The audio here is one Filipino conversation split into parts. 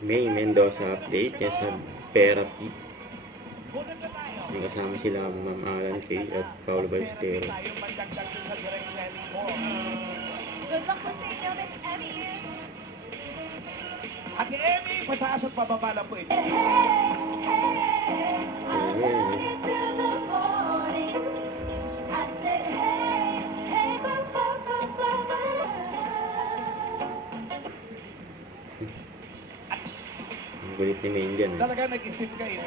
May Mendoza update yan sa therapy. May kasama sila Ma'am Alan Kay at Paolo Ballesteros. Good luck po sa inyo, Miss Emmy. Ate Emmy, pataas at pababa lang po ito. Ang gulit ni Main dyan. Talaga nag-isip kayo.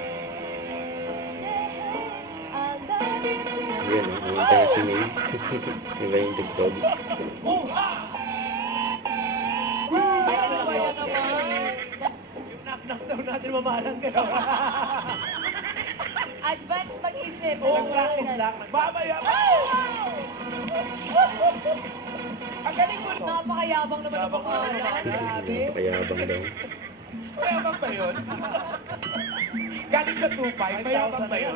Ayan, namanta na si Main. Iba yung tugtog. Yung knock-knock daw natin mamahalang kayo. Advance mag-isip. Nag-practice lang. Mamaya. Ang galing mo. Napakayabang naman ang pangalan. Grabe. Napakayabang daw. Mayabang ba yun? Galing sa 2.5. Mayabang ba yun?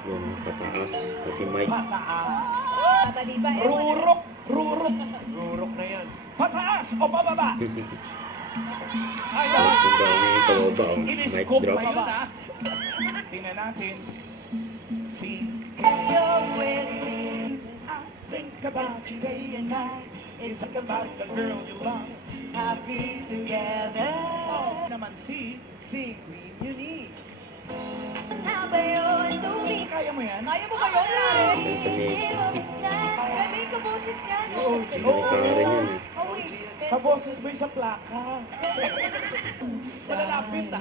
Yan, pataas. Pati mic. Pataas. Mali ba? Rurok. Rurok. Rurok na yan. Pataas o pababa? Ayun daw may pababa. Mic Iniscope drop. pa yun, ha? Tingnan natin. Si You're with me. I think about you day and night. It's about the girl you love. Happy together. Oh, naman si Queen Eunice. Kaya mo yan? Kaya mo ba yun, Larry? Kanta ni Galing ka boses yan. Oo. Karen yan eh. Oh, wait. Sa boses mo yung sa plaka. Malalapit na.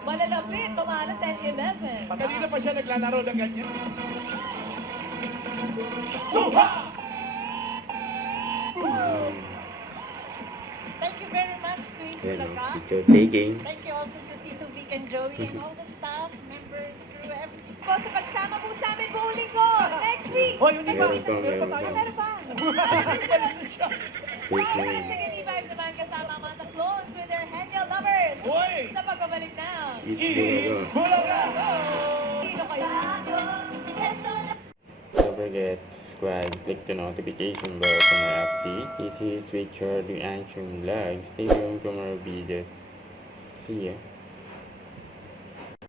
Malalapit. Tumala 10-11. Kanina pa siya naglalaro ng ganyan. Luha! Thank you very much to Ayan o, Itulaga. picture taking. Thank you also to Tito Vic and Joey and all the staff, members, crew, everything. Po sa pagsama po sa amin buuling ko next week. Oh, yun iba. Meron pa, meron pa. Meron pa. Wait na Mga yun. sige D5 naman kasama ang mga clones with their handheld numbers. Hoy! Sa pagbabalik na. It's Bulaga. Bulaga! Sino kayo? Don't forget to subscribe, click the notification bell for my update. This is Richard, the Answering Vlog. Stay tuned for more videos. See ya.